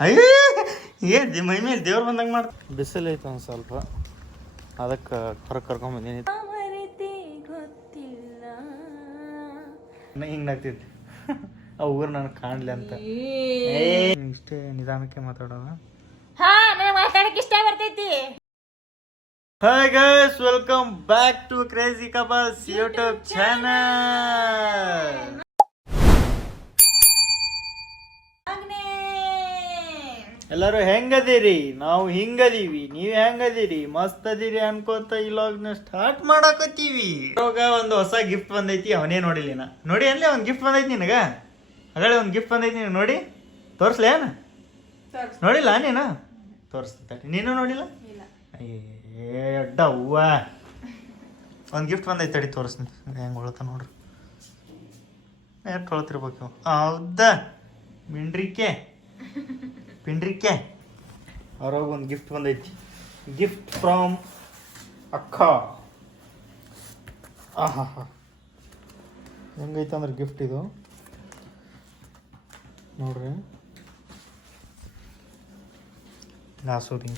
ಅಯ್ಯೇ ಏನ್ ಮೈ ಮೇಲೆ ದೇವ್ರು ಬಂದಂಗೆ ಮಾಡ ಬಿಸಿಲು ಐತೆ ಒಂದು ಸ್ವಲ್ಪ. ಅದಕ್ಕೆ ಹೊರಗೆ ಕರ್ಕೊಂಬಂದೀನಿ ಗೊತ್ತಿಲ್ಲ ಹಿಂಗೆ ನಾಗ್ತೈತಿ ಆ ಊರು ನನಗೆ ಕಾಣಲಿ ಅಂತ. ಏ. ಇಷ್ಟೇ ನಿಧಾನಕ್ಕೆ ಮಾತಾಡೋಣ. ಹಾ ನನಗೆ ಮಾತಾಡಕ್ ಇಷ್ಟ ಬರ್ತೈತಿ. Hi guys welcome back to crazy couples YouTube channel ಎಲ್ಲರೂ ಹೆಂಗದಿರಿ? ನಾವು ಹಿಂಗದೀವಿ. ನೀವ್ ಹೆಂಗದಿರಿ? ಮಸ್ತ್ ಅದಿರಿ ಅನ್ಕೋತ ಇಲಾಗ್ನ ಸ್ಟಾರ್ಟ್ ಮಾಡಾಕತ್ತೀವಿ. ಇವಾಗ ಒಂದು ಹೊಸ ಗಿಫ್ಟ್ ಬಂದೈತಿ ಅವನೇ ನೋಡಿಲ್ಲ ನಾ ನೋಡಿ ಅಲ್ಲೇ ಒಂದು ಗಿಫ್ಟ್ ಬಂದೈತಿ ನಿನಗ? ಅದೇ ಒಂದು ಗಿಫ್ಟ್ ಬಂದೈತಿ ನೀನು ನೋಡಿ. ತೋರ್ಸ್ಲೇ ಏನ? ನೋಡಿಲ್ಲ ನೀನ? ತೋರಿಸ್ತಾ ನೀನು ನೋಡಿಲ್ಲ? ಅಯ್ಯೇ ಅಡ್ಡ ಹೂವ ಒಂದು ಗಿಫ್ಟ್ ಬಂದೈತೆ ತಡಿ ತೋರಿಸ್ತೀನಿ. ಹೆಂಗೆ ಹೊಳತ ನೋಡ್ರಿ. ಎಷ್ಟು ಹೊಳತಿರ್ಬೇಕು ಹೌದಾ? ಮಿಂಡ್ರಿಕೆ. ಪಿಂಡ್ರಿಕೆ? ಅವ್ರಾಗ ಒಂದು ಗಿಫ್ಟ್ ಬಂದೈತಿ. ಗಿಫ್ಟ್ ಫ್ರಮ್ ಅಕ್ಕ. ಆಹಾ ಹೆಂಗೈತೆ ಅಂದ್ರೆ ಗಿಫ್ಟ್ ಇದು? ನೋಡ್ರಿ. ಲಾಸೋದಿ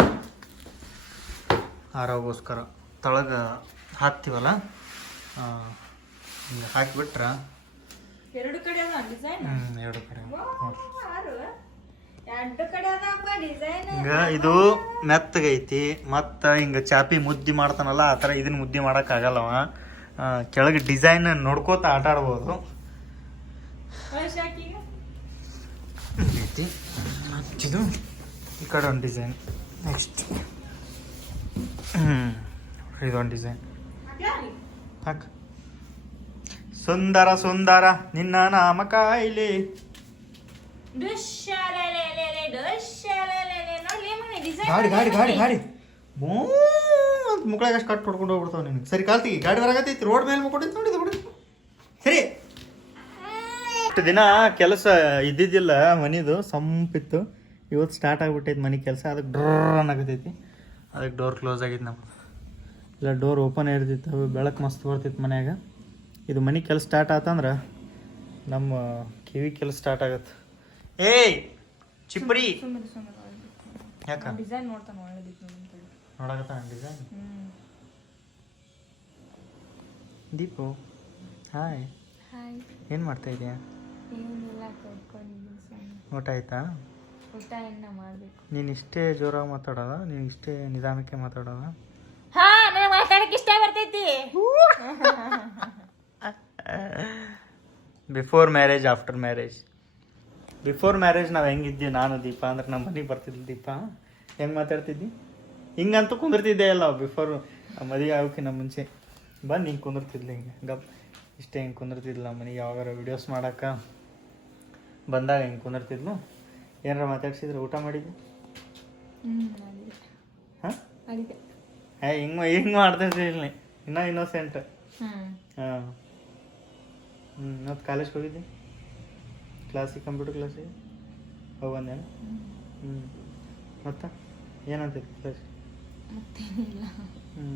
ಆರೋಗೋಸ್ಕರ ತಳಗ ಹಾಕ್ತೀವಲ್ಲ? ಹಿಂಗೆ ಹಾಕಿಬಿಟ್ರೆ? ಎರಡು ಕಡೆ ಎರಡು ಕಡೆ. ನೋಡ್ರಿ ಎರಡು ಕಡೆ ಅದ ಡಿಸೈನ್ ಹಿಂಗ ಇದು ಮೆತ್ತಗೈತಿ ಮತ್ತ ಹಿಂಗ ಚಾಪಿ ಮುದ್ದಿ ಮಾಡ್ತಾನಲ್ಲ ಆ ಥರ ಇದನ್ನ ಮುದ್ದಿ ಮಾಡೋಕ್ಕಾಗಲ್ಲವ ಕೆಳಗೆ ಡಿಸೈನ್ ನೋಡ್ಕೋತ ಆಟ ಆಡ್ಬೋದು. ಐತಿ ಈ ಕಡೆ ಒಂದು ಡಿಸೈನ್ ನೆಕ್ಸ್ಟ್ ಹ್ಞೂ ಇದೊಂದು ಡಿಸೈನ್ ಹಾಕ. ಸುಂದರ ಸುಂದರ ನಿನ್ನ ನಾಮ ಕಾಯಿಲೆ ಡುಶ್ಶಾಲೆಲೆಲೆಲೆ, ಡುಶ್ಶಾಲೆಲೆಲೆ. ನೋಡ್ಲಿ ಮಗನೇ design ಗಾಡಿ ಗಾಡಿ ಗಾಡಿ. ಗಾಡಿ. ಮೂ ಅಂತ ಮುಕ್ಕಳಾಗ ಅಷ್ಟು ಕಟ್ ಹೊಡ್ಕೊಂಡು ಹೋಗ್ಬಿಡ್ತಾವ ನಿನಗೆ. ಸರಿ ಕಾಲ್ತಿಗೆ ಗಾಡಿ ಬರಾಗತ್ತೈತಿ ರೋಡ್ ಮೇಲೆ ಮುಕ್ಕೊಂಡಿತ್ತು ನೋಡಿ ನೋಡಿ ಸರಿ. ಇಷ್ಟು ದಿನ ಕೆಲಸ ಇದ್ದಿದ್ದಿಲ್ಲ ಮನಿದು ಸಂಪಿತ್ತು. ಇವತ್ತು ಸ್ಟಾರ್ಟ್ ಆಗ್ಬಿಟ್ಟೈತಿ ಮನೆ ಕೆಲಸ ಅದಕ್ಕೆ ಡೋರ್ ಅನ್ನಕತ್ತೈತಿ. ಅದಕ್ಕೆ ಡೋರ್ ಕ್ಲೋಸ್ ಆಗೈತೆ ನಮ್ಮ ಇಲ್ಲ ಡೋರ್ ಓಪನ್ ಇರ್ತಿತ್ತು ಬೆಳಕು ಮಸ್ತ್ ಬರ್ತಿತ್ತು ಮನ್ಯಾಗ. ಇದು ಮನೆ ಕೆಲಸ ಸ್ಟಾರ್ಟ್ ಆತಂದ್ರೆ ನಮ್ಮ ಕಿವಿ ಕೆಲಸ ಸ್ಟಾರ್ಟ್ ಆಗತ್ತೆ. ಏಯ್ ಒಳ್ಳೆ ಯಾಕ? ಡಿಸೈನ್ ನೋಡ್ತಾನೆ ಒಳ್ಳೆದಿತ್ತು ನೋಡಿ ಡಿಸೈನ್ ದೀಪು ಹಾಯ್. ಹಾಯ್. ಏನು ಮಾಡ್ತಾ ಇದೀಯಾ? ಏನಿಲ್ಲ ಕರ್ಕೊಂಡಿದ್ದೀನಿ ಸುಮ್ಮನೆ ಊಟ ಆಯ್ತಾ? ಊಟ ಇನ್ನ ಮಾಡ್ಬೇಕು. ನೀನು ಇಷ್ಟೇ ಜೋರಾಗಿ ಮಾತಾಡೋದ? ನೀನು ಇಷ್ಟೇ ನಿಧಾನಕ್ಕೆ ಮಾತಾಡೋದ? ಹಾ ನಾನು ಮಾತಾಡಕ್ಕೆ ಇಷ್ಟ ಬರ್ತೈತಿ. Before marriage after marriage before marriage ನಾವು ಹೆಂಗಿದ್ವಿ? ನಾನು ದೀಪ ಅಂದ್ರೆ ನಮ್ಮ ಮನೆಗೆ ಬರ್ತಿದ್ವಿ ದೀಪ. ಹೆಂಗೆ ಮಾತಾಡ್ತಿದ್ದಿ? ಹಿಂಗಂತೂ ಕುಂದಿರ್ತಿದ್ದೆ ಅಲ್ಲ ಬಿಫೋರ್ ಮದುವೆ ಆಗೋಕ್ಕಿಂತ ಮುಂಚೆ. ಬಂದು ಹಿಂಗೆ ಕುಂದಿರ್ತಿದ್ಲು ಹಿಂಗೆ. ಗಪ್ ಇಷ್ಟೇ ಹಿಂಗೆ ಕುಂದಿರ್ತಿದ್ಲು ನಮ್ಮ ಮನೆಗೆ. ಯಾವಾಗಾರ ವಿಡಿಯೋಸ್ ಮಾಡೋಕೆ ಬಂದಾಗ ಹಿಂಗೆ ಕುಂದಿರ್ತಿದ್ಲು. ಏನಾರ ಮಾತಾಡ್ಸಿದ್ರೆ? ಊಟ ಮಾಡಿದ್ದೆ? ಅಡಿಗೆ ಹಾಂ? ಏ ಹಿಂಗೆ ಹಿಂಗೆ ಮಾಡ್ತಿರ್ತಿಲ್ಲ ಇನ್ನೂ ಇನ್ನೋಸೆಂಟ್ ಹಾಂ. ಹ್ಞೂ ಮತ್ತು ಕಾಲೇಜ್ಗೆ ಹೋಗಿದ್ದೆ? ಕ್ಲಾಸಿಗೆ ಕಂಪ್ಯೂಟರ್ ಕ್ಲಾಸಿಗೆ ಹೋಗಿ ಬಂದೆ ಹ್ಞೂ ಮತ್ತು ಏನಂತೈತಿ ಕ್ಲಾಸ್ ಹ್ಞೂ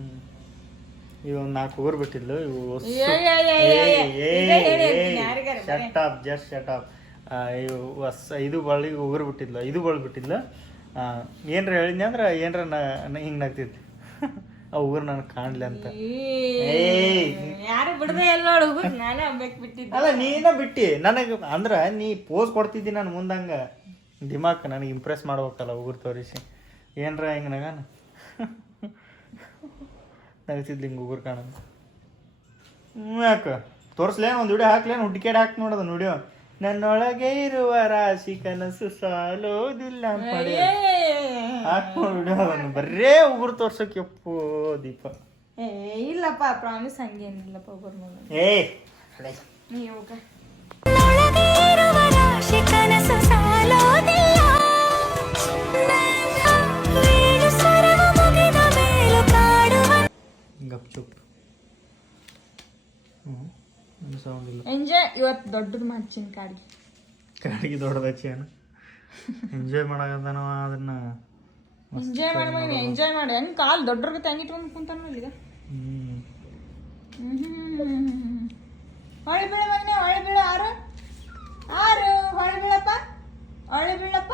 ಇವು ಒಂದು ನಾಲ್ಕು ಉಗುರು ಬಿಟ್ಟಿದ್ಲು ಇವು. Shut up just shut off ಇವು ಹೊಸ ಇದು ಬಳ್ಳಿಗೆ ಉಗುರು ಬಿಟ್ಟಿದ್ಲು ಇದು ಬಳ್ಳಿ ಬಿಟ್ಟಿದ್ಲು ಏನರ ಏನ್ರ ಹೇಳಿದ್ನಿ ಅಂದ್ರೆ ಏನ್ರ ಹಿಂಗೆ ನಗ್ತಿತ್ತು ಆ ಉಗುರು ನಾನು ಕಾಣ್ಲಿ ಅಂತ. ಯಾರು ಬಿಡದೆ ಎಲ್ಲ ನಾನೇ ಬಿಟ್ಟಿದ್ದೆ. ಅಲ್ಲ ನೀನ ಬಿಟ್ಟಿ. ನನಗೆ ಅಂದ್ರೆ ನೀ ಪೋಸ್ ಕೊಡ್ತಿದ್ದಿ ನಾನು ಮುಂದಂಗ. ದಿಮಾಕ್ ನನಗೆ ಇಂಪ್ರೆಸ್ ಮಾಡ್ಬೇಕಲ್ಲ ಊರು ತೋರಿಸಿ. ಏನ್ರ ಹಿಂಗೆ ನಗಾನ? ನಗತಿದ್ಲಿ ಹಿಂಗೆ ಉಗುರು ಕಾಣ ಯಾಕೆ? ತೋರಿಸ್ಲೇನು ಒಂದು ವಿಡಿಯೋ ಹಾಕ್ಲೇನು ಹುಡ್ಕೇಡ್ ಹಾಕಿ ನೋಡೋದು ವಿಡಿಯೋ ನನ್ನೊಳಗೆ ಇರುವ ರಾಶಿ ಕನಸು ಸಾಲೋದಿಲ್ಲ ಮಾಡಿ ವಿಡಿಯೋ ಅದನ್ನು ಬರೇ ಉಗುರು ತೋರ್ಸೋಕೆ ಎಪ್ಪೋ ದೀಪ. ಏ ಇಲ್ಲಪ್ಪ ಪ್ರಾಮಿಸ್ ಹಂಗೇನಿಲ್ಲಪ್ಪ ಒಬ್ಬರು ಮೇಲು ಕಾಡುವ ಗಪ್ ಚುಪ್. ಹ್ಞೂ ಸೌಂಡ್ ಇಲ್ಲ. ಎಂಜಾಯ್ ಇವತ್ತು ದೊಡ್ಡದು ಮಾಡ್ತೀನಿ ಕಾಡಿಗೆ. ಕಾಡಿಗೆ ದೊಡ್ಡದಚ್ಚಿ ಏನು? ಎಂಜಾಯ್ ಮಾಡಕತ್ತಾನವ ಅದನ್ನ ಎಂಜಾಯ್ ಮಾಡಿ ಮನೆ ಎಂಜಾಯ್ ಮಾಡಿ. ಹೆಂಗ್ ಕಾಲ್ ದೊಡ್ಡರ್ಗೆ ತಂಗಿಟ್ಕೊಂಡು ಕುಂತಾನ ಈಗ. ಹೊಳೆ ಬೀಳ ಮನೆ ಹೊಳೆ ಬೀಳ. ಆರು. ಆರು. ಹೊಳೆ ಬೀಳಪ್ಪ. ಹೊಳೆ ಬೀಳಪ್ಪ.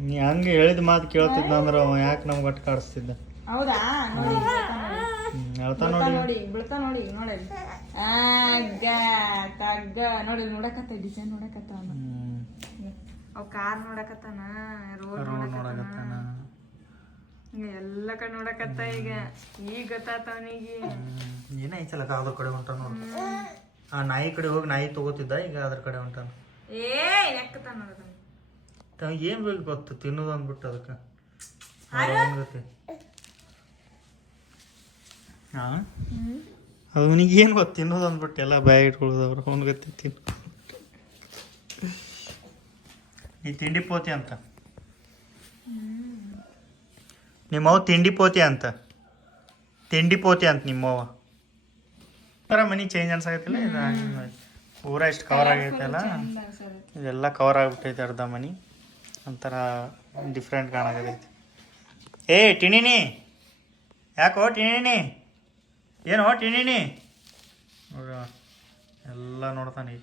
ನೀ ಹಂಗೆ ಹೇಳಿದ ಮಾತು ಕೇಳ್ತಿದ್ನ ಅಂದ್ರೆ ಅವ ಯಾಕೆ ನಮ್ಗೆ ಒಟ್ಟು ಕಾಡಿಸ್ತಿದ್ದ? ಹೌದಾ? ನೋಡಿ ಹೇಳ್ತಾ ನೋಡಿ. ನೋಡಿ ಬೀಳ್ತಾ ನೋಡಿ ನೋಡಿ. ಅಗ್ಗ ತಗ್ಗ. ನೋಡಿ ನೋಡಕತ್ತ ಡಿಸೈನ್ ನೋಡಕತ್ತ ಅವನು. ಅವ್ ಕಾರ್ ನೋಡಕತ್ತಾನ ರೋಡ್ ನೋಡಕತ್ತಾನ. ಎಲ್ಲ ಕಡೆ ನೋಡಕತ್ತ ಈಗ. ಈಗ ಗೊತ್ತಾತ ಅವನಿಗೆ. ಏನ ಐತಲ್ಲ ಅದ್ರ ಕಡೆ ಹೊಂಟ ನೋಡು. ಆ ನಾಯಿ ಕಡೆ ಹೋಗಿ ನಾಯಿ ತಗೋತಿದ್ದ ಈಗ ಅದ್ರ ಕಡೆ ಹೊಂಟಾನ. ಏ ನೆಕ್ಕತ್ತ ನೋಡದ ಏನು ಏನ್ ಬೇಕು ಗೊತ್ತು ತಿನ್ನೋದು ಅಂದ್ಬಿಟ್ಟು ಅದಕ್ಕೆ. ಹಾ ಅವನಿಗೆ ಏನು ಗೊತ್ತು? ತಿನ್ನೋದು ಅಂದ್ಬಿಟ್ಟು ಎಲ್ಲ ಬಾಯಿ ಇಟ್ಕೊಳ್ಳೋದವ್ರು ಅವ್ನ ಗತಿ ತಿನ್ನು. ನೀ ತಿಂಡಿ ಪೋತಿ ಅಂತ. ನಿಮ್ಮವ್ ತಿಂಡಿ ಪೋತಿ ಅಂತ. ತಿಂಡಿ ಪೋತಿ ಅಂತ ನಿಮ್ಮವ್ವ ಥರ ಮನಿ ಚೇಂಜ್ ಅನ್ಸಾಗತ್ತಲ್ಲ ಇದು ಪೂರ ಇಷ್ಟು ಕವರ್ ಆಗೈತಲ್ಲ ಇದೆಲ್ಲ ಕವರ್ ಆಗ್ಬಿಟ್ಟೈತೆ ಅರ್ಧ ಮನಿ. ಒಂಥರ ಡಿಫ್ರೆಂಟ್ ಕಾಣಾಗೈತಿ ಏ ಟಿಣಿನಿ ಯಾಕೋ ಟಿಣಿನಿ ಏನು ಟಿಣಿನಿ ನೋಡ ಎಲ್ಲ ನೋಡ್ತಾನೆ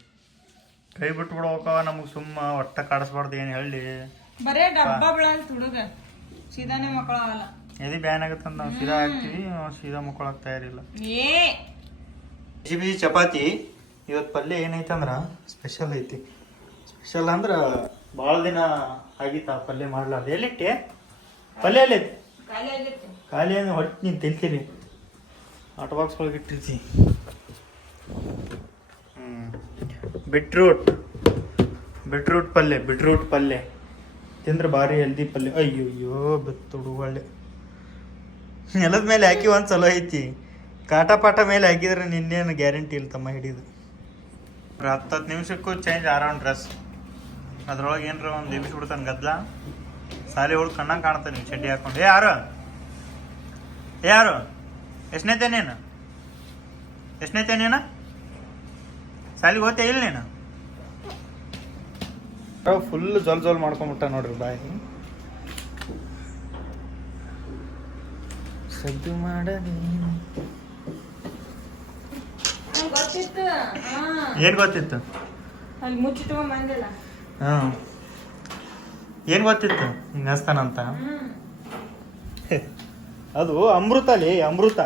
ಕೈ ಬಿಟ್ಟು ಬಿಡ್ಬೇಕವ ನಮಗೆ ಸುಮ್ಮ ಒಟ್ಟ ಕಾಡಿಸ್ಬಾರ್ದು ಏನು ಹೇಳಿ. ಬರೇ ಡಬ್ಬ ಬೀಳಲ್ ಹುಡುಗ ಸೀದಾನೇ ಮಕ್ಕಳಲ್ಲ ಎದಿ ಬ್ಯಾನ್ ಆಗತ್ತೆ ಅಂತ ನಾವು ಸೀದಾ ಹಾಕ್ತೀವಿ ಸೀದಾ ಮಕ್ಕಳಾಗ ತಯಾರಿಲ್ಲ ಏ! ಬಿಸಿ ಬಿಸಿ ಚಪಾತಿ ಇವತ್ತು ಪಲ್ಯ ಏನೈತೆ ಅಂದ್ರೆ ಸ್ಪೆಷಲ್ ಐತಿ. ಸ್ಪೆಷಲ್ ಅಂದ್ರೆ ಭಾಳ ದಿನ ಆಗಿತ್ತು ಆ ಪಲ್ಯ ಮಾಡ್ಲಾರ್ದು ಎಲ್ಲಿಟ್ಟೆ? ಪಲ್ಯ ಎಲ್ಲೈತಿ ಖಾಲಿ ಅಂದ್ರೆ ಹೊಟ್ಟೆ ನೀನು ತಿಂತೀನಿ ಆಟ ಬಾಕ್ಸ್ ಒಳಗೆ ಇಟ್ಟಿರ್ತಿ ಬಿಟ್ರೂಟ್ ಬಿಟ್ರೂಟ್ ಪಲ್ಯ ಬಿಟ್ರೂಟ್ ಪಲ್ಯ. ತಿಂದ್ರೆ ಭಾರಿ ಹೆಲ್ದಿ ಪಲ್ಯ. ಅಯ್ಯೋ ಬೆತ್ತುಡು ಒಳ್ಳೆ. ನೆಲದ ಮೇಲೆ ಹಾಕಿ ಒಂದು ಚಲೋ ಐತಿ. ಕಾಟ ಪಾಟ ಮೇಲೆ ಹಾಕಿದ್ರೆ ನಿನ್ನೇನು ಗ್ಯಾರಂಟಿ ಇಲ್ಲ ತಮ್ಮ ಹಿಡಿದು. ಹತ್ತು ಹತ್ತು ನಿಮಿಷಕ್ಕೂ ಚೇಂಜ್ ಅರೌಂಡ್ ಡ್ರೆಸ್ ಅದ್ರೊಳಗೆ ಏನರ ಒಂದು ಎಬ್ಬಿಸ್ಬಿಡ್ತಾನೆ ಗದ್ದಲ ಸಾಲಿ ಹುಡುಗ ಕಣ್ಣಂಗೆ ಕಾಣ್ತಾನೆ ಚಡ್ಡಿ ಹಾಕೊಂಡು. ಏ ಯಾರು? ಏ ಯಾರು? ಎಷ್ಟನೇತೆ ನೀನು? ನೀನು? ಸಾಲಿಗೆ ಹೋಗ್ತೇ ಇಲ್ಲ ನೀನು? ಫುಲ್ ಜೋಲ್ ಜೋಲ್ ಮಾಡ್ಕೊಂಬಿಟ್ಟ ನೋಡ್ರಿ ಬಾಯಿ. ಸದ್ದು ಏನ್ ಗೊತ್ತಿತ್ತು? ಹಾ. ಏನು ಗೊತ್ತಿತ್ತು? ಹ್ಮ್. ಅದು ಅಮೃತ ಲೇ ಅಮೃತ.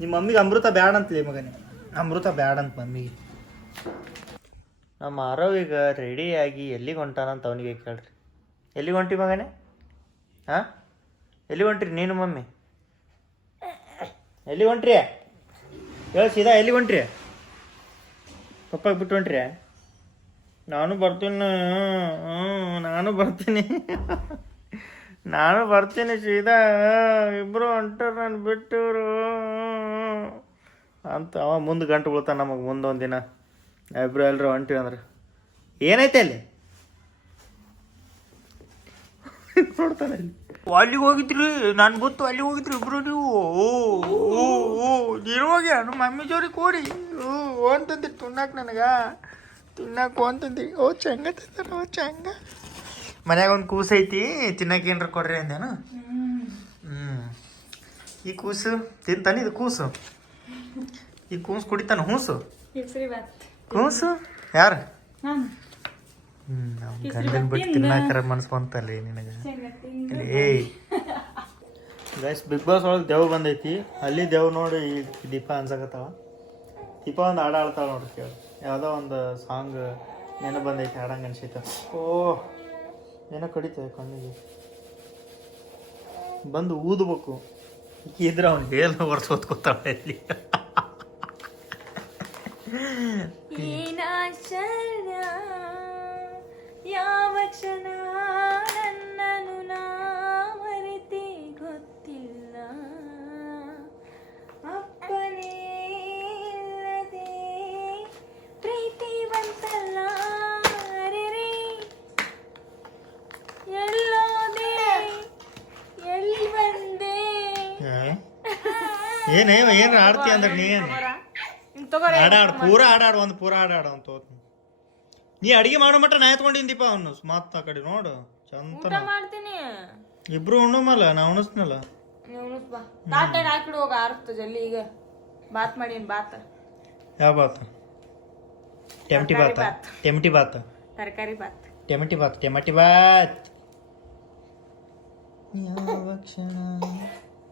ನಿಮ್ಮ ಮಮ್ಮಿಗೆ ಅಮೃತ ಬ್ಯಾಡ ಅಂತಲೇ ಮಗನೇ. ಅಮೃತ ಬ್ಯಾಡ ಅಂತ ಮಮ್ಮಿಗೆ. ನಮ್ಮ ಆರವ್ ಈಗ ರೆಡಿಯಾಗಿ ಎಲ್ಲಿಗೆ ಹೊಂಟಾನಂತ ಅವನಿಗೆ ಕೇಳ್ರಿ. ಎಲ್ಲಿಗೆ ಹೊಂಟಿ ಮಗನೇ? ಹಾಂ ಎಲ್ಲಿ ಹೊಂಟ್ರಿ ನೀನು ಮಮ್ಮಿ? ಎಲ್ಲಿ ಹೊಂಟ್ರಿ? ಹೇಳಿ ಸೀದಾ ಎಲ್ಲಿ ಹೊಂಟ್ರಿ? ಪಪ್ಪಾಗ ಬಿಟ್ಟು ಹೊಂಟ್ರಿ? ನಾನು ಬರ್ತೀನಿ ನಾನು ಬರ್ತೀನಿ. ನಾನು ಬರ್ತೀನಿ ಸೀದಾ ಇಬ್ಬರು ಹೊಂಟರು ನಾನು ಬಿಟ್ಟರು. ಅಂತ ಅವ ಮುಂದೆ ಗಂಟು ಬೀಳ್ತಾನೆ ನಮಗೆ ಮುಂದೊಂದು ದಿನ ಇಬ್ರು ಎಲ್ಲರೂ ಹೊಂಟಿವಿ ಅಂದ್ರೆ. ಏನೈತೆ ಅಲ್ಲಿ? ನೋಡ್ತಾನೆ ಅಲ್ಲಿ. ಅಲ್ಲಿಗೆ ಹೋಗಿದ್ರಿ ನಾನು ಗೊತ್ತು ಅಲ್ಲಿಗೆ ಹೋಗಿದ್ರಿ ಇಬ್ರು ನೀವು. ಓ ಓ ಓ ನೀರು ಹೋಗಿ ನಮ್ಮ ಮಮ್ಮಿ ಜೋರಿಗೆ ಕೋರಿ. ಓ ಅಂತಂದಿರಿ ತಿನ್ನಾಕ ನನಗ. ತಿನ್ನಾಕ ಅಂತಂದಿ. ಓ ಚಂಗ ಓ ಚಂಗ. ಮನ್ಯಾಗ ಒಂದು ಕೂಸು ಐತಿ ತಿನ್ನಕ್ಕೆ ಏನ್ರ ಕೊಡ್ರಿ ಅಂದೇನು ಹ್ಞೂ ಈ ಕೂಸು ತಿಂತಾನೆ ಇದು ಕೂಸು. ಈ ಕೂಸು ಕುಡಿತಾನ ಹೂಸು ಕೂಸು? ಯಾರು? ನಾನು. ಹ್ಞೂ ಗಂಡನ ಬಿಟ್ಟು ತಿನ್ನಾಕರ ಮನ್ಸು ಬಂತಲ್ಲ ನಿನಗೆ. ಇಲ್ಲಿ ಏಯ್. ಗೈಸ್ ಬಿಗ್ ಬಾಸ್ ಒಳಗೆ ದೇವ್ ಬಂದೈತಿ. ಅಲ್ಲಿ ದೇವ್ ನೋಡಿ ಈ ದೀಪ ಅನ್ಸಕತ್ತಾವ. ದೀಪ ಒಂದು ಹಾಡು ಆಡ್ತಾವ ನೋಡ್ರಿ ಕೇಳಿ. ಯಾವುದೋ ಒಂದು ಸಾಂಗ್ ನೆನಪು ಬಂದೈತಿ ಹಾಡಂಗೆ ಅನ್ಸೈತ. ಓ ಏನೋ ಕಡಿತವೆ ಕಣ್ಣಿಗೆ. ಬಂದು ಊದ್ಬೇಕು. ಇದ್ರೆ ಅವ್ನು ಹೇಳ ವರ್ಷ ಓದ್ಕೊತಾಳೆ ಇಲ್ಲಿ? ಏನಾಶ್ಚರ್ಯ ಯಾವ ಕ್ಷಣ ನನ್ನನು ನಾ ಮರೆತೆ ಗೊತ್ತಿಲ್ಲ. ಅಪ್ಪನೇ ಇಲ್ಲದೆ ಪ್ರೀತಿ ಬಂತಲ್ಲ ಅರೆರೆ ಎಲ್ಲೋದೆ ಎಲ್ಲಿ ಬಂದೆ? ಏನೇ ಏನು ಆಡ್ತಿ ಅಂದ್ರೆ ನೀ ಏನು ಹಿಂಗ್ ತಗೋರಿ ಆಡಾಡು ಪೂರ ಆಡಾಡು ಒಂದು ಪೂರ ಆಡಾಡು ಅಂತ ತೋತ್ ನೀ ಅಡಿಗೆ ಮಾಡೋ ಮಟ್ಟ ನಾ ಎತ್ಕೊಂಡಿನ್ ದೀಪ ಅವನು. ಮತ್ತ ಆ ಕಡೆ ನೋಡು ಚಂತ ಊಟ ಮಾಡ್ತೀನಿ. ಇಬ್ರು ಉಣ್ಣಮಲ್ಲ ನಾ ಉಣಿಸ್ನಲ್ಲ. ನೀವು ಉಣಿಸ್ ಬಾ. ಹಾಕಿಡು ಹೋಗ ಈಗ. ಬಾತ್ ಮಾಡೀನಿ ಬಾತ್? ಯಾವ ಬಾತ? ಟೆಮಟಿ ಬಾತ? ಬಾತ್. ಟೆಮಟಿ ಬಾತ? ತರಕಾರಿ ಬಾತ್. ಟೆಮಟಿ ಬಾತ್ ಟೆಮಟಿ ಬಾತ್. ಯಾವ ಕ್ಷಣ?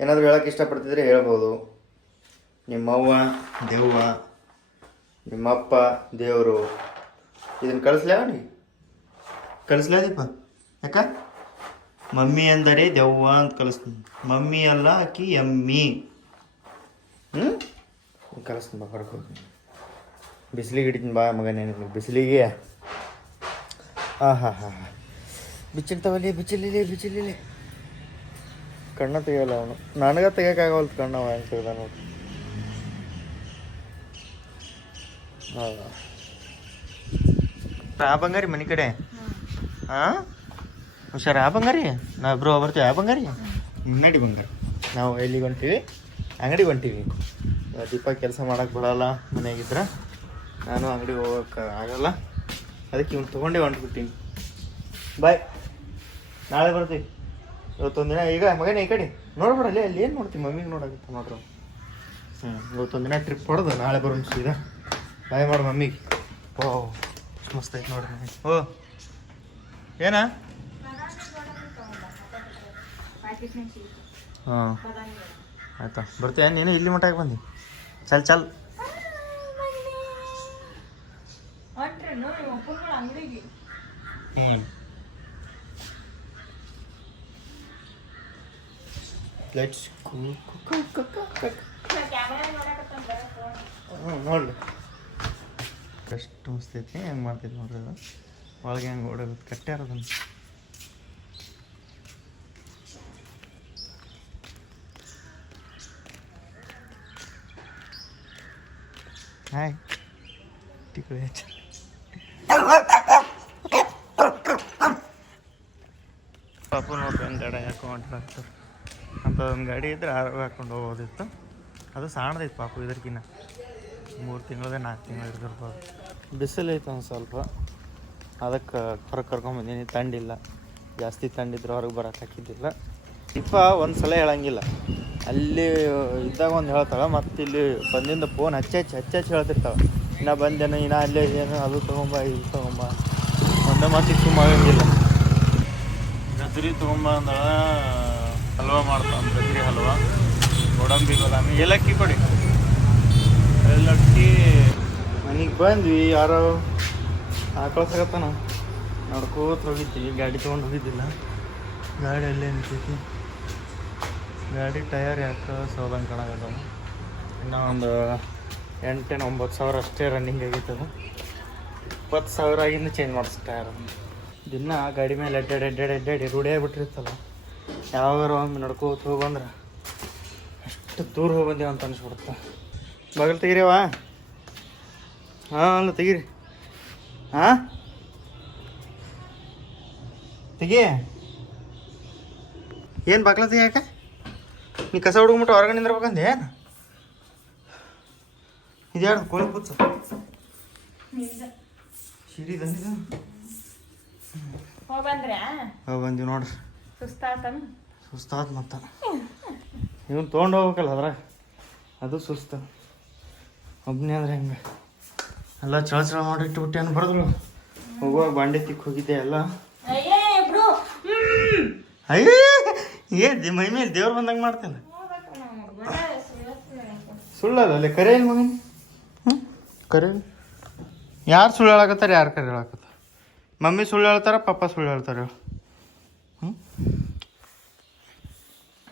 ಏನಾದರೂ ಹೇಳಕ್ಕೆ ಇಷ್ಟಪಡ್ತಿದ್ರೆ ಹೇಳ್ಬೋದು. ನಿಮ್ಮವ್ವ ದೇವ್ವ ನಿಮ್ಮಪ್ಪ ದೇವರು. ಇದನ್ನು ಕಳಿಸ್ಲೇ ಅವನಿಗೆ? ಕಳಿಸ್ಲೇ ದೀಪ. ಯಾಕ? ಮಮ್ಮಿ ಅಂದರೆ ದೆವ್ವ ಅಂತ ಕಳಿಸ್ತೀನಿ. ಮಮ್ಮಿ ಅಲ್ಲ ಆಕಿ ಎಮ್ಮಿ. ಹ್ಞೂ ಕಳಿಸ್ತೀನಿ ಬಾ ಹೊರಗೆ ಬಿಸಿಲಿಗೆ ಹಿಡಿತೀನಿ ಬಾ ಮಗನೇ ನಿಮಗೆ ಬಿಸಿಲಿಗೆ. ಹಾಂ ಹಾಂ ಹಾಂ ಹಾಂ ಬಿಚ್ಚಿಡ್ತಾವಲ್ಲಿ ಬಿಚ್ಚಿಲಿಲಿ ಬಿಚ್ಚಿಲಿಲಿ ಕಣ್ಣ ತೆಗಿಯಲ್ಲ ಅವನು. ನನಗೆ ತೆಗಿಯೋಕ್ಕಾಗವಲ್ತು ಕಣ್ಣವ ಹೆಂಗೆ ತೆಗ್ದ ನೋಡಿ. ಹೌದಾ ಆ ಬಂಗಾರಿ ಮನೆ ಕಡೆ? ಹಾಂ ಹುಷಾರ ಆ ಬಂಗಾರಿ? ನಾವು ಇಬ್ರು ಬರ್ತೀವಿ ಆ ಬಂಗಾರಿ? ನಡಿ ಬಂಗಾರ. ನಾವು ಎಲ್ಲಿಗೆ ಹೊಂಟೀವಿ? ಅಂಗಡಿಗೆ ಹೊಂಟೀವಿ. ದೀಪ ಕೆಲಸ ಮಾಡಕ್ಕೆ ಬಿಡಲ್ಲ ಮನೆಯಾಗಿದ್ರೆ ನಾನು ಅಂಗಡಿಗೆ ಹೋಗಕ್ಕೆ ಆಗಲ್ಲ. ಅದಕ್ಕೆ ಇವ್ನು ತೊಗೊಂಡೇ ಹೊಂಟ್ಬಿಟ್ಟಿನಿ ಬಾಯ್. ನಾಳೆ ಬರ್ತೀವಿ. ಇವತ್ತೊಂದು ದಿನ ಈಗ ಮಗನೇ ಈ ಕಡೆ. ನೋಡ್ಬಿಡಲ್ಲಿ ಅಲ್ಲಿ ಏನು ನೋಡ್ತೀವಿ ಮಮ್ಮಿಗೆ ನೋಡಾಗುತ್ತೆ ನೋಡ್ರಿ ಹ್ಞೂ ಇವತ್ತೊಂದು ದಿನ ಟ್ರಿಪ್ ಹೊಡೆದು ನಾಳೆ ಬರೋಣ ಸೀದಾ. ಬಾಯ್ ಮಾಡು ಮಮ್ಮಿಗೆ ಓ, ಮಸ್ತ್ ಐತೆ ನೋಡ್ರಿ ಓ, ಏನಾ? ಹಾಂ, ಆಯ್ತಾ. ಬರ್ತೀಯ? ನೀನು ಇಲ್ಲಿ ಮಟ್ಟಾಗಿ ಬಂದಿ. ಚಲ್ ಚಲ್. ಹ್ಞೂ ಲೆಟ್ಸ್ ನೋಡ್ರಿ ಎಷ್ಟು ಮಸ್ತ್ ಐತಿ ಹೆಂಗೆ ಮಾಡ್ತೈತಿ ನೋಡ್ರಿ ಅದು? ಒಳಗೆ ಹೆಂಗೆ ಓಡೋದು ಕಟ್ಟ್ಯಾರ ಅದನ್ನು ಹಾಯ್. ಟಿಕಳಿ ಪಾಪ ನೋಡ್ರಿ ಒಂದು ಗಾಡಿ ಹಾಕೊಂಡು ಹಾಕ್ತಾರೆ ಅಂತ ಒಂದು ಗಾಡಿ ಇದ್ದರೆ ಆರಾಗ ಹಾಕೊಂಡು ಹೋಗೋದಿತ್ತು. ಅದು ಸಣ್ಣದೈತೆ ಪಾಪು ಇದಕ್ಕಿನ್ನ ಮೂರು ತಿಂಗಳದೇ ನಾಲ್ಕು ತಿಂಗಳು ಇರ್ತಿರ್ಬೋದು ಬಿಸಿಲು ಐತೆ ಒಂದು ಸ್ವಲ್ಪ. ಅದಕ್ಕೆ ಹೊರಗೆ ಕರ್ಕೊಂಬಂದೀನಿ ತಂಡಿಲ್ಲ. ಜಾಸ್ತಿ ತಂಡಿದ್ರೆ ಹೊರಗೆ ಬರೋಕೆ ಹಾಕಿದ್ದಿಲ್ಲ. ಇಪ್ಪ ಒಂದು ಸಲ ಹೇಳಂಗಿಲ್ಲ. ಅಲ್ಲಿ ಇದ್ದಾಗ ಒಂದು ಹೇಳ್ತಾಳೆ ಮತ್ತು ಇಲ್ಲಿ ಬಂದಿಂದ ಫೋನ್ ಹಚ್ಚಿ ಹಚ್ಚಿ ಹಚ್ಚಿ ಹಚ್ಚಿ ಹೇಳ್ತಿರ್ತಾವೆ ಇನ್ನ ಬಂದೇನು ಇನ್ನ ಅಲ್ಲೇ ಏನು ಅದು ತೊಗೊಂಬ ಇದು ತೊಗೊಂಬ. ಒಂದೇ ಮಾತಿಗೆ ತುಂಬ ಆಗಂಗಿಲ್ಲ ಗಜರಿ ತೊಗೊಂಬ ಅಂದಳ. ಹಲ್ವಾ ಮಾಡ್ತಾ ಬೆಕ್ರಿ ಹಲ್ವಾ. ಗೋಡಂಬಿ ಬದಾಮಿ, ಏಲಕ್ಕಿ ಕೊಡಿ ಏಲಕ್ಕಿ ಮನೆಗೆ ಬಂದ್ವಿ, ಯಾರೋ ಹಾಕೊಳ್ಸಾಗತ್ತಾನ ನಡ್ಕೋತ ಹೋಗಿದ್ವಿ, ಗಾಡಿ ತೊಗೊಂಡು ಹೋಗಿದ್ದಿಲ್ಲ. ಗಾಡಿ ಅಲ್ಲೇ ನಿಂತೈತಿ ಗಾಡಿ ಟಯರ್ ಯಾಕೆ ಸೋದಂಗೆ ಕಾಣಾಗತ್ತವ ಇನ್ನೂ ಒಂದು ಎಂಟೇನು ಒಂಬತ್ತು ಸಾವಿರ ಅಷ್ಟೇ ರನ್ನಿಂಗ್ ಆಗಿತ್ತು. ಇಪ್ಪತ್ತು ಸಾವಿರ ಆಗಿಂದ ಚೇಂಜ್ ಮಾಡಿಸ್ ಟಯರ್ ದಿನ ಗಾಡಿ ಮೇಲೆ ಅಡ್ಡಾಡಿ ಅಡ್ಡಾಡಿ ಅಡ್ಡಾಡಿ ರೂಢಿ ಆಗಿಬಿಟ್ಟಿರ್ತಲ್ಲ ಯಾವಾಗ ಒಮ್ಮೆ ನಡ್ಕೋತ ಹೋಗಿ ಬಂದ್ರೆ ಎಷ್ಟು ದೂರ ಹೋಗಿ ಬಂದೇವು ಅಂತ ಅನಿಸ್ಬಿಡುತ್ತೆ. ಬಗಲ್ ತೆಗಿರಿವ ಹಾಂ ಅಲ್ಲ ತೆಗೀರಿ. ಹಾಂ? ತೆಗಿ. ಏನು ಬಾಗ್ಲ ತೆಗಿಯಾಕ? ನೀ ಕಸ ಹುಡುಗ್ಬಿಟ್ಟು ಹೊರಗೆ ನಿಂದಿರ್ಬೇಕಂದ ಏನು? ಇದ್ಯಾಡ್ದು ಕೋಳಿ ಕೂತು ಹೋಗಿ ಬಂದೀವಿ ನೋಡ್ರಿ. ಸುಸ್ತಾತನು? ಸುಸ್ತಾತ್ ಮತ್ತ ಇವನ್ ತೊಗೊಂಡು ಹೋಗ್ಬೇಕಲ್ಲ ಅದ್ರ ಅದು ಸುಸ್ತ. ಒಬ್ಬನೇ ಅಂದ್ರೆ ಹೆಂಗೆ? ಎಲ್ಲ ಚಳ ಚಳ ಮಾಡಿ ಅನ್ ಬರದ್ರು ಹೋಗುವಾಗ ಬಾಂಡೆ ತಿಕ್ ಹೋಗಿದ್ದೆ ಎಲ್ಲ. ಅಯ್ಯೇ ಹ್ಮ್! ಏ ಮೈ ಮೇಲೆ ದೇವ್ರು ಬಂದಂಗೆ ಮಾಡ್ತೇನೆ. ಸುಳ್ಳಲ್ಲ ಅಲ್ಲಿ ಕರೆ ಇಲ್ಲ ಮಗನ್? ಹ್ಞೂ ಕರೆ? ಯಾರು ಸುಳ್ಳು ಹೇಳಕತ್ತಾರ ಯಾರು ಕರೆ ಹೇಳಕತ್ತಾರ? ಮಮ್ಮಿ ಸುಳ್ಳು ಹೇಳ್ತಾರ ಪಪ್ಪ ಸುಳ್ಳು ಹೇಳ್ತಾರ.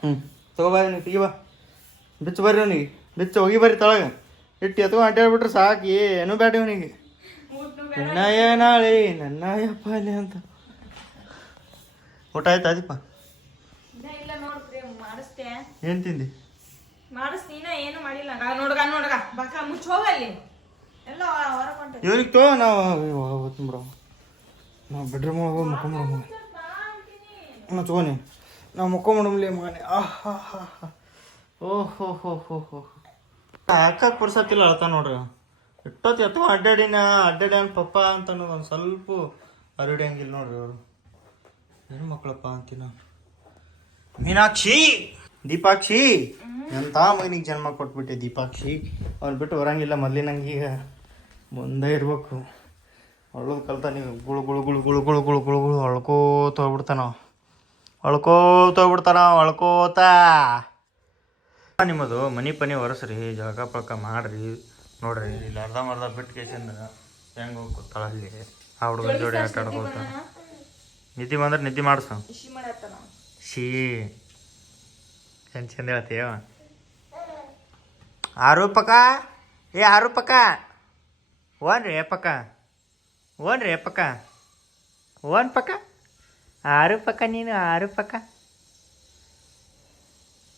ಹ್ಞೂ ತಗೋಬಾ ನೀವು ತೆಗಿಬಾ ಬಿಚ್ಚು ಬರ್ರಿ ಅವನಿಗೆ ಬಿಚ್ಚು ಹೋಗಿ ಬರ್ರಿ ತಳಗ ಇಟ್ಟು ಎತ್ಕೊಂಡು ಅಡ್ಡಾಡ್ಬಿಟ್ರೆ ಸಾಕು ಏನು ಬೇಡ ಇವನಿಗೆ ನನ್ನಯ್ಯ ನಾಳೆ ನನ್ನಯ್ಯಪ್ಪ ಅಲ್ಲಿ ಅಂತ ಊಟ ಆಯ್ತಾ ಮಾಡಿಸ್ತೆ ಏನು ತಿಂದಿ ಮಾಡಿಸ್ ನೀನ ಏನು ಮಾಡಿಲ್ಲ ನೋಡ್ಗ ನೋಡ್ಗ ಬಕ ಮುಚ್ಚ ಹೋಗಲ್ಲಿ ಎಲ್ಲ ಹೊರಗೆ ಹೊಂಟ ಇವ್ರಿಗೆ ತೋ ನಾವು ಓದ್ತೀನಿ ಬಿಡೋ ನಾವು ಬೆಡ್ರೂಮ್ ಹೋಗಿ ಮುಖಂಬಿಡೋ ನಾವು ತಗೋನಿ ನಾವು ಮುಕ್ಕೊಂಬಿಡಮ್ಲಿ ಮಗನೆ ಆಹ್ ಓಹೋ ಹೋ ಹೋ ಹೋ ಹೋ ಪುರ್ಸತ್ತಿಲ್ಲ ಅಳ್ತ ನೋಡ್ರಿ ಇಟ್ಟೊತ್ತು ಎತ್ತ ಅಡ್ಡಾಡಿನ ಅಡ್ಡಾಡ್ಯಾನ ಪಪ್ಪ ಅಂತ ಅನ್ನೋದು ಒಂದು ಸ್ವಲ್ಪ ಅರಡಿಯಂಗಿಲ್ಲ ನೋಡ್ರಿ ಅವರು ಏನು ಮಕ್ಕಳಪ್ಪ ಅಂತೀನ ಮೀನಾಕ್ಷಿ ದೀಪಾಕ್ಷಿ ಎಂತ ಮಗನಿಗೆ ಜನ್ಮ ಕೊಟ್ಬಿಟ್ಟೆ ದೀಪಾಕ್ಷಿ ಅವ್ನು ಬಿಟ್ಟು ಬರಂಗಿಲ್ಲ ಮೊದಲಿನಂಗೆ ಈಗ ಮುಂದೆ ಇರ್ಬೇಕು ಅಳೋದು ಕಲ್ತ ನೀವು ಗುಳು ಗುಳು ಗುಳು ಗುಳು ಗುಳು ಗುಳು ಗುಳು ಗುಳು ಅಳ್ಕೋತ ಹೋಗ್ಬಿಡ್ತಾನ ಅಳ್ಕೋತ ಹೋಗ್ಬಿಡ್ತಾನ ಅಳ್ಕೋತ. ನಿಮ್ಮದು ಮನಿ ಪನಿ ಒರೆಸ್ರಿ ಜಳಕ ಪಳಕ ಮಾಡ್ರಿ. ನೋಡ್ರಿ ಇಲ್ಲಿ ಅರ್ಧ ಮರ್ಧ ಬಿಟ್ಟು ಕೇಸಿಂದ ಹೆಂಗೆ ಹೋಗಿ ಕೂತಾಳ ಅಲ್ಲಿ. ಆ ಹುಡುಗನ ಜೋಡಿ ಆಟ ಆಡ್ಕೋತ ನಿದ್ದೆ ಬಂದ್ರೆ ನಿದ್ದೆ ಮಾಡಿಸ. ಶೀ ಚಂದ ಚಂದ ಹೇಳ್ತೀಯ? ಆರೂಪಕ? ಏ ಆರೂಪಕ? ಓನ್ರಿ ಏಪಕ ಪಕ್ಕ. ಓನ್ರಿ ಪಕ್ಕ. ಓನ್ ಪಕ್ಕ? ಆರು ಪಕ್ಕ ನೀನು ಆರು ಪಕ್ಕ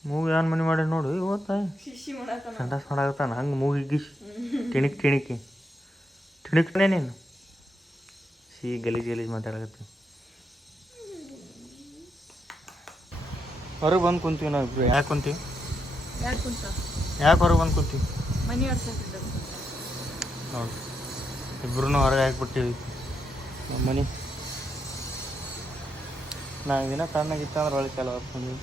ಮೂಗು ಏನು ಮನೆ ಮಾಡಿ ನೋಡು ಇವತ್ತ ಸಂಡಾಸ್ ಮಾಡಾಕತ್ತಾನ ಹಂಗೆ ಮೂಗಿಗೆ ಟಿಣಿಕ್ ಟಿಣಿಕಿ. ಟಿಣಿಕ್ನೇ ನೀನು. ಸಿ ಗಲೀಜ್ ಗಲೀಜ್ ಮಾತಾಡಕತ್ತಿ. ಹೊರಗೆ ಬಂದು ಕುಂತೀವಿ ನಾವು ಇಬ್ರು. ಯಾಕೆ ಕುಂತೀವಿ? ಯಾಕೆ ಹೊರಗೆ ಬಂದು ಕುಂತೀವಿ? ನೋಡಿ. ಇಬ್ರು ಹೊರಗೆ ಹಾಕ್ಬಿಟ್ಟಿವಿ. ನಮ್ಮ ಮನೆ. நான் ದಿನ ಕಣ್ಣಾಗಿತ್ತು ಅಂದ್ರೆ ಒಳ್ಳೆ ಚಲೋ ಆಗ್ತದೆ